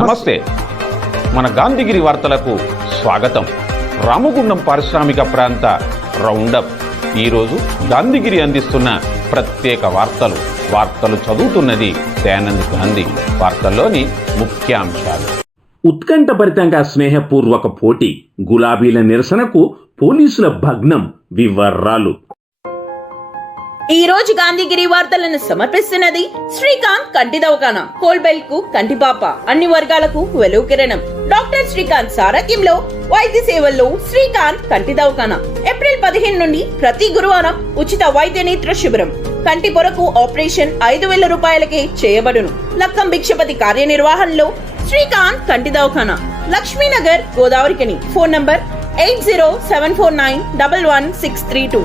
నమస్తే. మన గాంధీగిరి వార్తలకు స్వాగతం. రామగుండం పారిశ్రామిక ప్రాంత రౌండప్. ఈరోజు గాంధీగిరి అందిస్తున్న ప్రత్యేక వార్తలు చదువుతున్నది దయానంద్ గాంధీ. వార్తల్లోని ముఖ్యాంశాలు. ఉత్కంఠభరితంగా స్నేహపూర్వక పోటీ, గులాబీల నిరసనకు పోలీసుల భగ్నం. వివరాలు. ఈ రోజు గాంధీగిరి వార్తలను సమర్పిస్తున్నది శ్రీకాంత్ కంటి దవాఖానా. కోల్బెల్ కు కంటిపాప, అన్ని వర్గాలకు వెలుగు కిరణం. డాక్టర్ శ్రీకాంత్ సారథ్యంలో వైద్య సేవల్లో శ్రీకాంత్ కంటి దవాఖానా. ఏప్రిల్ 15 నుండి ప్రతి గురువారం ఉచిత వైద్య నేత్ర శిబిరం. కంటి పొరకు ఆపరేషన్ 5,000 రూపాయలకే చేయబడును. లక్కం భిక్షపతి కార్యనిర్వహణలో శ్రీకాంత్ కంటి దవాఖానా, Lakshminagar, Godavarikhani. Phone number 8074911632.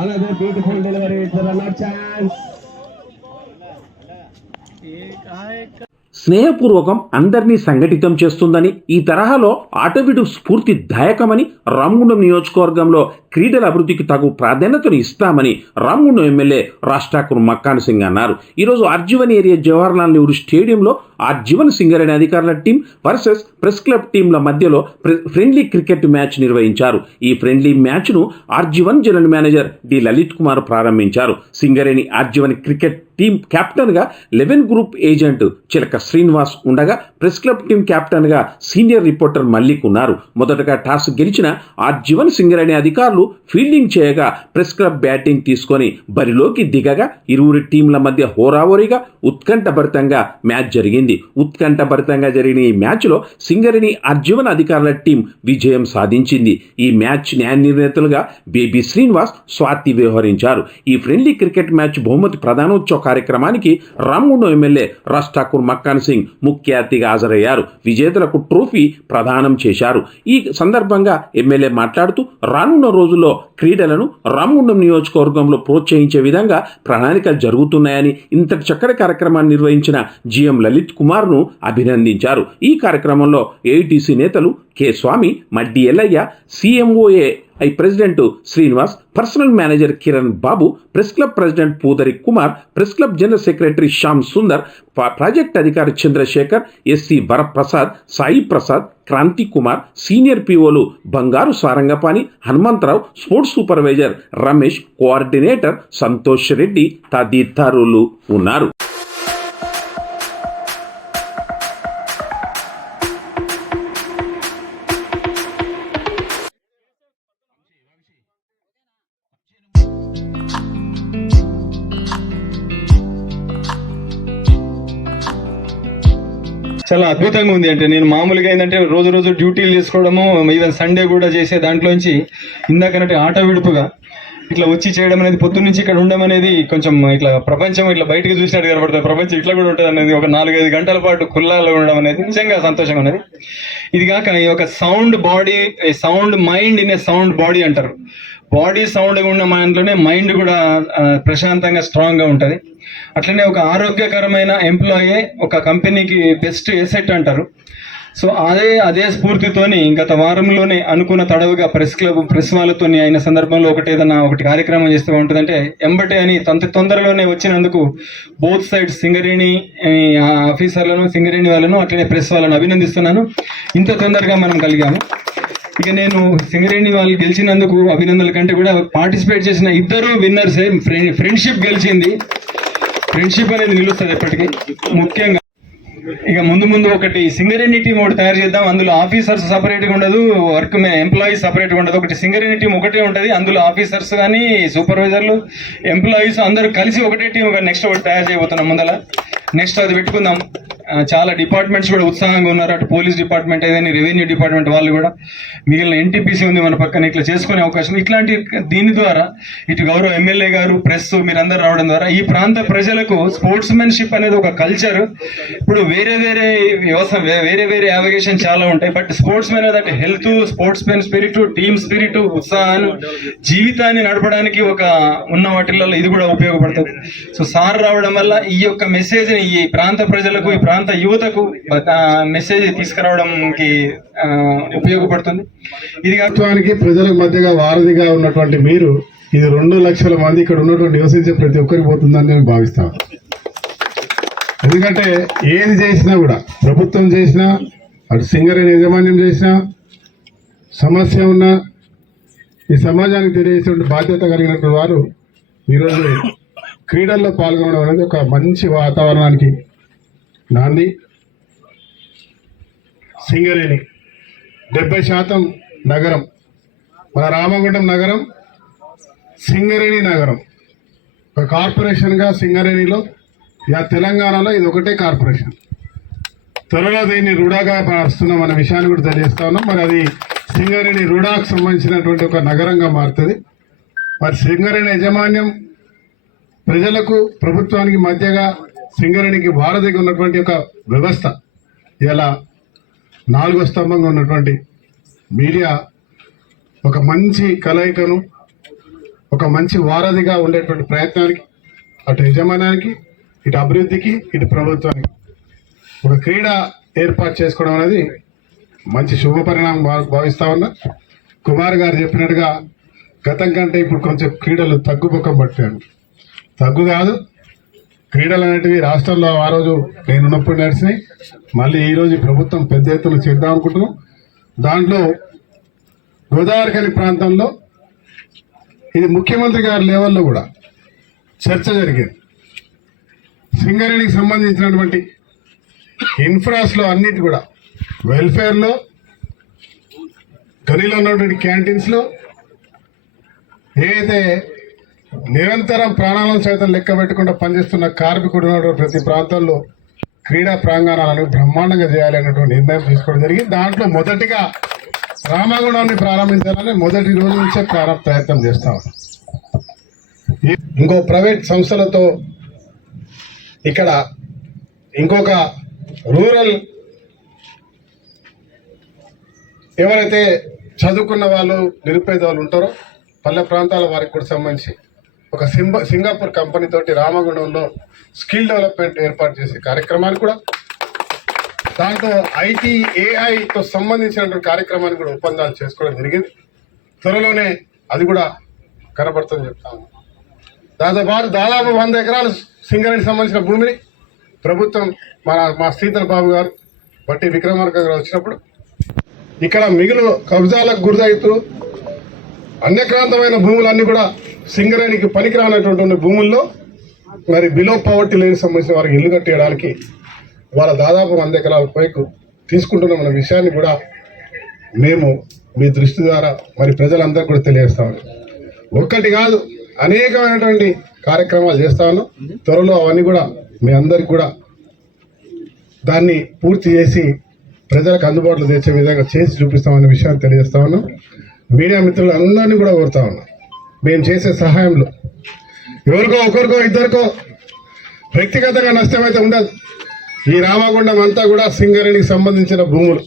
Another beautiful delivery. It's another chance. స్నేహపూర్వకం అందరినీ సంఘటితం చేస్తుందని, ఈ తరహాలో ఆటవిడు స్ఫూర్తి దాయకమని, రామగుండం నియోజకవర్గంలో క్రీడల అభివృద్ధికి తగు ప్రాధాన్యతను ఇస్తామని రామగుండం ఎమ్మెల్యే రాజ్ ఠాకూర్ మక్కాన్ సింగ్ అన్నారు. ఈరోజు ఆర్జీవన్ ఏరియా జవహర్లాల్ నెహ్రూ స్టేడియంలో ఆర్జీవన్ సింగర్ అనే అధికారుల టీం వర్సెస్ ప్రెస్ క్లబ్ టీంల మధ్యలో ఫ్రెండ్లీ క్రికెట్ మ్యాచ్ నిర్వహించారు. ఈ ఫ్రెండ్లీ మ్యాచ్ను RG one general manager D Lalith Kumar ప్రారంభించారు. సింగరేణి ఆర్జీవన్ క్రికెట్ టీం కెప్టెన్గా 11 గ్రూప్ ఏజెంట్ చిలక శ్రీనివాస్ ఉండగా, ప్రెస్ క్లబ్ టీం కెప్టెన్గా సీనియర్ రిపోర్టర్ మల్లిక్ ఉన్నారు. మొదటగా టాస్ గెలిచిన ఆర్జీవన్ సింగరేణి అధికారులు ఫీల్డింగ్ చేయగా, ప్రెస్ క్లబ్ బ్యాటింగ్ తీసుకొని బరిలోకి దిగగా ఇరువురి టీంల మధ్య హోరాహోరీగా ఉత్కంఠభరితంగా మ్యాచ్ జరిగింది. ఉత్కంఠభరితంగా జరిగిన ఈ మ్యాచ్లో సింగరేణి ఆర్జీవన్ అధికారుల టీం విజయం సాధించింది. ఈ మ్యాచ్ న్యాయ నిర్ణేతలుగా బేబీ శ్రీనివాస్, స్వాతి వ్యవహరించారు. ఈ ఫ్రెండ్లీ క్రికెట్ మ్యాచ్ బహుమతి ప్రధానోత్సవ కార్యక్రమానికి రామగుండం ఎమ్మెల్యే రాజ్ ఠాకూర్ మక్కాన్ సింగ్ ముఖ్య అతిథిగా హాజరయ్యారు. విజేతలకు ట్రోఫీ ప్రదానం చేశారు. ఈ సందర్భంగా ఎమ్మెల్యే మాట్లాడుతూ, రానున్న రోజుల్లో క్రీడలను రామగుండం నియోజకవర్గంలో ప్రోత్సహించే విధంగా ప్రణాళికలు జరుగుతున్నాయని, ఇంతటి చక్కటి కార్యక్రమాన్ని నిర్వహించిన జిఎం లలిత్ కుమార్ను అభినందించారు. ఈ కార్యక్రమంలో ఏఐటీసీ నేతలు K Swamy, Maddi Ellaiah, CMOA president Srinivas, personnel manager Kiran Babu, press club president Pudari Kumar, press club general secretary Shyam Sundar, project అధికారి చంద్రశేఖర్, ఎస్సి వరప్రసాద్, సాయి ప్రసాద్, క్రాంతి కుమార్, సీనియర్ పిఓలు Bangaru Sarangapani, Hanumantharao, sports supervisor Ramesh, coordinator Santosh Reddy తదితరులు ఉన్నారు. చాలా అద్భుతంగా ఉంది. అంటే నేను మామూలుగా ఏంటంటే రోజు డ్యూటీలు చేసుకోవడము, ఈవెన్ సండే కూడా చేసే దాంట్లోంచి ఇందాకనంటే ఆట విడుపుగా ఇట్లా వచ్చి చేయడం అనేది, పొద్దున్న నుంచి ఇక్కడ ఉండడం అనేది కొంచెం ఇట్లా ప్రపంచం ఇట్లా బయటకు చూసినట్టు కనబడుతుంది. ప్రపంచం ఇట్లా కూడా ఉంటుంది అనేది, ఒక 4-5 గంటల పాటు ఖుల్లాలో ఉండడం అనేది నిజంగా సంతోషంగా ఉన్నది. ఇది కాక ఈ ఒక sound body, sound mind in a sound body అంటారు. బాడీ సౌండ్గా ఉన్న దాంట్లోనే మైండ్ కూడా ప్రశాంతంగా స్ట్రాంగ్గా ఉంటుంది. అట్లనే ఒక ఆరోగ్యకరమైన ఎంప్లాయీ ఒక కంపెనీకి బెస్ట్ ఎసెట్ అంటారు. సో అదే స్ఫూర్తితోని గత వారంలోనే అనుకున్న తడవుగా ప్రెస్ వాళ్ళతో అయిన సందర్భంలో ఒకటి కార్యక్రమం చేస్తూ ఉంటుందంటే ఎంబటే అని తొందరలోనే వచ్చినందుకు బోత్ సైడ్ సింగరేణి ఆఫీసర్లను, సింగరేణి వాళ్ళను, అట్లనే ప్రెస్ వాళ్ళను అభినందిస్తున్నాను. ఇంత తొందరగా మనం కలిగాము. ఇక నేను సింగరేణి వాళ్ళు గెలిచినందుకు అభినందనల కంటే కూడా పార్టిసిపేట్ చేసిన ఇద్దరు విన్నర్సే. ఫ్రెండ్షిప్ గెలిచింది. ఫ్రెండ్షిప్ అనేది నిలుస్తుంది ఎప్పటికీ. ముఖ్యంగా ఇక ముందు ఒకటి సింగరేణి టీం ఒకటి తయారు చేద్దాం. అందులో ఆఫీసర్స్ సపరేట్గా ఉండదు, వర్క్ ఎంప్లాయీస్ సపరేట్గా ఉండదు. ఒకటి సింగరేణి టీం ఒకటే ఉంటుంది. అందులో ఆఫీసర్స్ కానీ, సూపర్వైజర్లు, ఎంప్లాయీస్ అందరూ కలిసి ఒకటే టీం నెక్స్ట్ ఒకటి తయారు చేయబోతున్నాం. ముందల నెక్స్ట్ అది పెట్టుకుందాం. చాలా డిపార్ట్మెంట్స్ కూడా ఉత్సాహంగా ఉన్నారు. అటు పోలీస్ డిపార్ట్మెంట్ ఏదైనా రెవెన్యూ డిపార్ట్మెంట్ వాళ్ళు కూడా, మిగిలిన ఎన్టీపీసీ ఉంది మన పక్కన, ఇట్లా చేసుకునే అవకాశం. ఇట్లాంటి దీని ద్వారా ఇటు గౌరవ ఎమ్మెల్యే గారు, ప్రెస్, మీరందరూ రావడం ద్వారా ఈ ప్రాంత ప్రజలకు స్పోర్ట్స్ మెన్షిప్ అనేది ఒక కల్చర్. ఇప్పుడు వేరే వేరే అవగేషన్ చాలా ఉంటాయి, but sports men that health, sports men spirit, team spirit, ఉత్సాహాన్ని, జీవితాన్ని నడపడానికి ఒక ఉన్న వాటిల్లో ఇది కూడా ఉపయోగపడుతుంది. సో సార్ రావడం వల్ల ఈ యొక్క మెసేజ్ ఈ ప్రాంత ప్రజలకు, ఈ ప్రాంత యువతకు మెసేజ్ తీసుకురావడానికి ఉపయోగపడుతుంది. ఇది ప్రభుత్వానికి ప్రజల మధ్యగా వారధిగా ఉన్నటువంటి మీరు, ఇది 2 లక్షల మంది ఇక్కడ ఉన్నటువంటి నివసించే ప్రతి ఒక్కరికి పోతుందని నేను భావిస్తాను. ఎందుకంటే ఏది చేసినా కూడా, ప్రభుత్వం చేసినా, అటు సింగరేణి యాజమాన్యం చేసినా, సమస్య ఉన్నా ఈ సమాజానికి తెలియజేసే బాధ్యత కలిగినటువంటి వారు ఈరోజు క్రీడల్లో పాల్గొనడం అనేది ఒక మంచి వాతావరణానికి నాంది. సింగరేణి 70% నగరం, మన రామగుండం నగరం సింగరేణి నగరం. ఒక కార్పొరేషన్గా సింగరేణిలో తెలంగాణలో ఇది ఒకటే కార్పొరేషన్. త్వరలో దీన్ని రుడాగా మారుస్తున్నాం అన్న విషయాన్ని కూడా తెలియజేస్తా ఉన్నాం. మరి అది సింగరేణి రుడాకు సంబంధించినటువంటి ఒక నగరంగా మారుతుంది. మరి సింగరేణి యాజమాన్యం ప్రజలకు, ప్రభుత్వానికి మధ్యగా సింగరేణికి వారధిగా ఉన్నటువంటి ఒక వ్యవస్థ. ఇలా 4వ స్తంభంగా ఉన్నటువంటి మీడియా ఒక మంచి కలయికను, ఒక మంచి వారధిగా ఉండేటువంటి ప్రయత్నానికి, అటు యజమానానికి, ఇటు అభివృద్ధికి, ఇటు ప్రభుత్వానికి ఒక క్రీడ ఏర్పాటు చేసుకోవడం అనేది మంచి శుభ పరిణామం భావిస్తా ఉన్నా. కుమార్ గారు చెప్పినట్టుగా గతం కంటే ఇప్పుడు కొంచెం క్రీడలు తగ్గుముఖం పట్టాడు. తగ్గు కాదు, క్రీడలు అనేటివి రాష్ట్రంలో ఆ రోజు నేనున్నప్పుడు నడిచినాయి. మళ్ళీ ఈరోజు ప్రభుత్వం పెద్ద ఎత్తున చేద్దాం అనుకుంటున్నాం. దాంట్లో గోదావరిఖని ప్రాంతంలో ఇది ముఖ్యమంత్రి గారి లెవెల్లో కూడా చర్చ జరిగింది. సింగరేణికి సంబంధించినటువంటి ఇన్ఫ్రాస్లో అన్నిటి కూడా, వెల్ఫేర్లో, గనిలో ఉన్నటువంటి క్యాంటీన్స్లో, ఏదైతే నిరంతరం ప్రాణాలను సైతం లెక్క పెట్టకుండా పనిచేస్తున్న కార్మికుడు ఉన్నటువంటి ప్రతి ప్రాంతంలో క్రీడా ప్రాంగణాలను బ్రహ్మాండంగా చేయాలనేటువంటి నిర్ణయం తీసుకోవడం జరిగింది. దాంట్లో మొదటిగా రామగుండాన్ని ప్రారంభించాలని మొదటి రోజు నుంచే ప్రయత్నం చేస్తాం. ఇంకో ప్రైవేట్ సంస్థలతో ఇక్కడ ఇంకొక రూరల్ ఎవరైతే చదువుకున్న వాళ్ళు, నిరుపేద వాళ్ళు ఉంటారో పల్లె ప్రాంతాల వారికి కూడా సంబంధించి ఒక సింగపూర్ కంపెనీ తోటి రామగుండంలో స్కిల్ డెవలప్మెంట్ ఏర్పాటు చేసే కార్యక్రమాన్ని కూడా, దాంతో ఐటీ, ఏఐతో సంబంధించినటువంటి కార్యక్రమాన్ని కూడా ఒప్పందాలు చేసుకోవడం జరిగింది. త్వరలోనే అది కూడా కనబడుతుందని చెప్తాము. దాదాపు 100 ఎకరాలు సింగరేణికి సంబంధించిన భూమిని ప్రభుత్వం మా శ్రీధర్ బాబు గారు, బట్టి విక్రమార్క గారు వచ్చినప్పుడు ఇక్కడ మిగులు కబ్జాలకు గురిదవుతూ అన్యక్రాంతమైన భూములన్నీ కూడా సింగరేణికి పనికిరానటువంటి భూముల్లో మరి బిలో పవర్టీ లైన్కి సంబంధించిన వారికి ఇల్లు కట్టేయడానికి వాళ్ళ దాదాపు 100 ఎకరాల పైకు తీసుకుంటున్నాం అనే విషయాన్ని కూడా మేము మీ దృష్టి ద్వారా మరి ప్రజలందరూ కూడా తెలియజేస్తామని. ఒక్కటి కాదు, అనేకమైనటువంటి కార్యక్రమాలు చేస్తా ఉన్నాం. త్వరలో అవన్నీ కూడా మీ అందరికి కూడా దాన్ని పూర్తి చేసి ప్రజలకు అందుబాటులో తెచ్చే విధంగా చేసి చూపిస్తామనే విషయాన్ని తెలియజేస్తా ఉన్నాం. మీడియా మిత్రులు అందరినీ కూడా కోరుతా ఉన్నాం, మేము చేసే సహాయంలో ఎవరికో ఒకరికో ఇద్దరికో వ్యక్తిగతంగా నష్టమైతే ఉండదు. ఈ రామగుండం అంతా కూడా సింగరేణికి సంబంధించిన భూములు,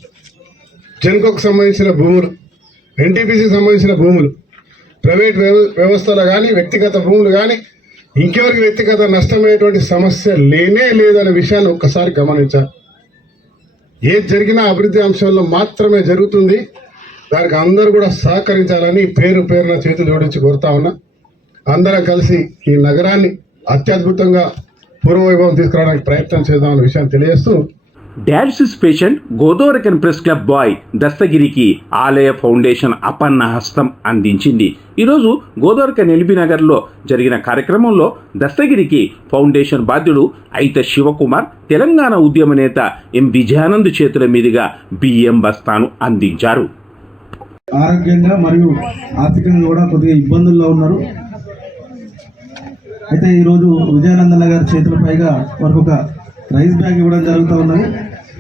జెన్కోకు సంబంధించిన భూములు, ఎన్టీపీసీకి సంబంధించిన భూములు, ప్రైవేట్ వ్యవస్థలో కానీ, వ్యక్తిగత భూములు కానీ, ఇంకెవరికి వ్యక్తిగత నష్టమయ్యేటువంటి సమస్య లేనే లేదనే విషయాన్ని ఒక్కసారి గమనించాలి. ఏది జరిగినా అభివృద్ధి అంశాల్లో మాత్రమే జరుగుతుంది. దానికి అందరూ కూడా సహకరించాలని పేరున చేతులు జోడించి కోరుతా ఉన్నా. అందరం కలిసి ఈ నగరాన్ని అత్యద్భుతంగా పూర్వవైభవం తీసుకురావడానికి ప్రయత్నం చేద్దామన్న విషయాన్ని తెలియజేస్తూ, dialysis patient Godavarikhani press club boy దస్తగిరికి ఆలయ ఫౌండేషన్ అపన్న హస్తం అందించింది. ఈరోజు గోదావరిఖని ఎల్బీ నగర్లో జరిగిన కార్యక్రమంలో దస్తగిరికి ఫౌండేషన్ బాధ్యుడు అయిత శివకుమార్, తెలంగాణ ఉద్యమ నేత ఎం విజయానంద్ చేతుల మీదుగా బియ్యం బస్తాను అందించారు. ఆరోగ్యంగా మరియు ఆర్థికంగా కూడా కొద్దిగా ఇబ్బందుల్లో ఉన్నారు. అయితే ఈరోజు విజయానందన్న గారి చేతుల పైగా వారికి ఒక రైస్ బ్యాగ్ ఇవ్వడం జరుగుతూ ఉన్నది.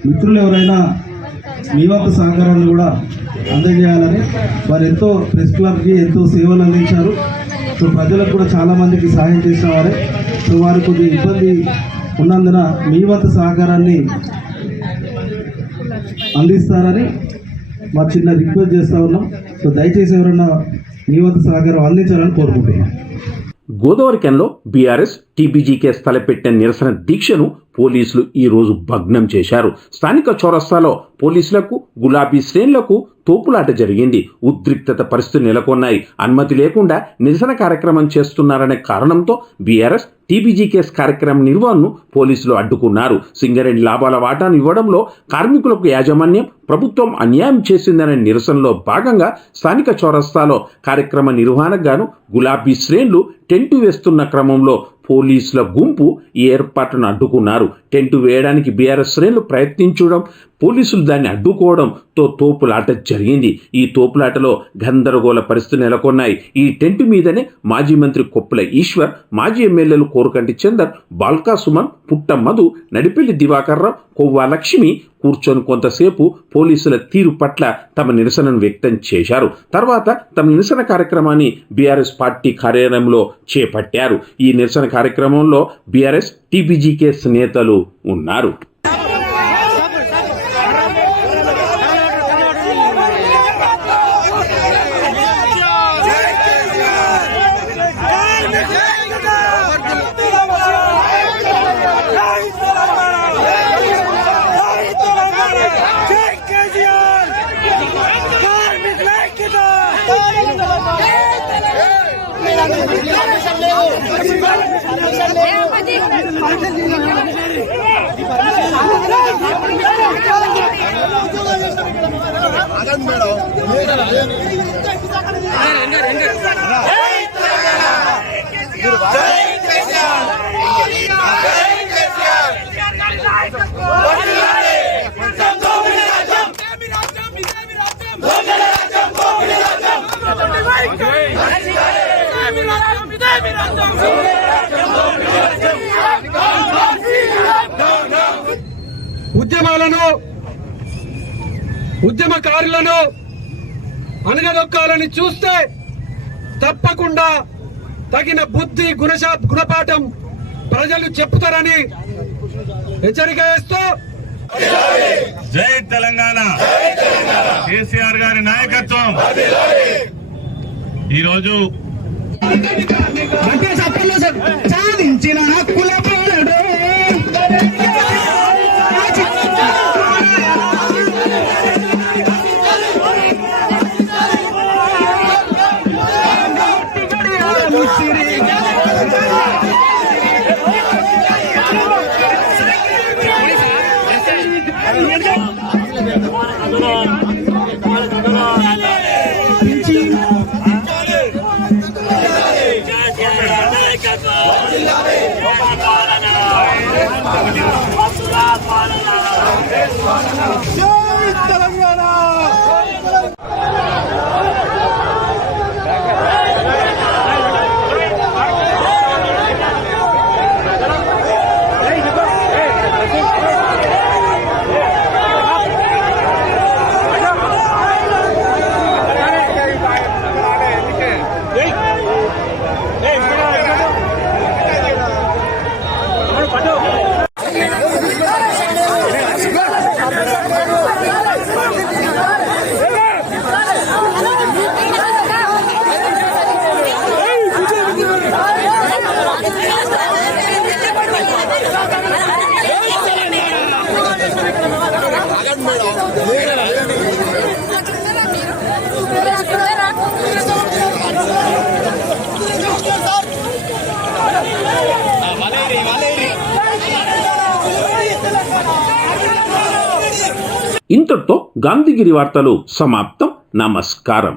మిత్రులు ఎవరైనా మీ వంతు సహకారాన్ని కూడా అందజేయాలని, వారు ఎంతో ప్రెస్ క్లబ్కి ఎంతో సేవలు అందించారు. సో ప్రజలకు కూడా చాలామందికి సహాయం చేసిన వారే. సో వారు కొద్దిగా ఇబ్బంది ఉన్నందున మీ వంతు సహకారాన్ని అందిస్తారని మా చిన్న రిక్వెస్ట్ చేస్తూ ఉన్నాం. సో దయచేసి ఎవరైనా మీ వంతు సహకారం అందించాలని కోరుకుంటున్నాం. గోదావరికంలో బీఆర్ఎస్ టీబీజీకేస్ తలపెట్టిన నిరసన దీక్షను పోలీసులు ఈ రోజు భగ్నం చేశారు. స్థానిక చౌరస్తాలో పోలీసులకు గులాబీ శ్రేణులకు తోపులాట జరిగింది. ఉద్రిక్తత పరిస్థితులు నెలకొన్నాయి. అనుమతి లేకుండా నిరసన కార్యక్రమం చేస్తున్నారనే కారణంతో బీఆర్ఎస్ టీబీజీకేస్ కార్యక్రమం నిర్వహణను పోలీసులు అడ్డుకున్నారు. సింగరేణి లాభాల వాటాను ఇవ్వడంలో కార్మికులకు యాజమాన్యం ప్రభుత్వం అన్యాయం చేసిందనే నిరసనలో భాగంగా స్థానిక చౌరస్తాలో కార్యక్రమ నిర్వహణకు గాను గులాబీ శ్రేణులు టెంటు వేస్తున్న క్రమంలో పోలీసుల గుంపు ఈ ఏర్పాట్లను అడ్డుకున్నారు. టెంటు వేయడానికి బీఆర్ఎస్ శ్రేణులు ప్రయత్నించడం, పోలీసులు దాన్ని అడ్డుకోవడంతో తోపులాట జరిగింది. ఈ తోపులాటలో గందరగోళ పరిస్థితులు నెలకొన్నాయి. ఈ టెంటు మీదనే మాజీ మంత్రి కొప్పుల ఈశ్వర్, మాజీ ఎమ్మెల్యేలు కోరుకంటి చందర్, బాల్కా సుమన్, పుట్ట మధు, నడిపెల్లి దివాకర్ రావు, కొవ్వా లక్ష్మి కూర్చొని కొంతసేపు పోలీసుల తీరు పట్ల తమ నిరసనను వ్యక్తం చేశారు. తర్వాత తమ నిరసన కార్యక్రమాన్ని బీఆర్ఎస్ పార్టీ కార్యాలయంలో చేపట్టారు. ఈ నిరసన కార్యక్రమంలో బీఆర్ఎస్ టీబీజీకేస్ నేతలు ఉన్నారు. ఉద్యమాలను, ఉద్యమకారులను అణగదొక్కాలని చూస్తే తప్పకుండా తగిన బుద్ధి గుణపాఠం ప్రజలు చెప్తారని హెచ్చరిక చేస్తూ జై తెలంగాణ, కేసీఆర్ గారి నాయకత్వం. ఈరోజు సాధించిన హక్కుల పోరాడు ఇంతటితో గాంధీగిరి వార్తలు సమాప్తం. నమస్కారం.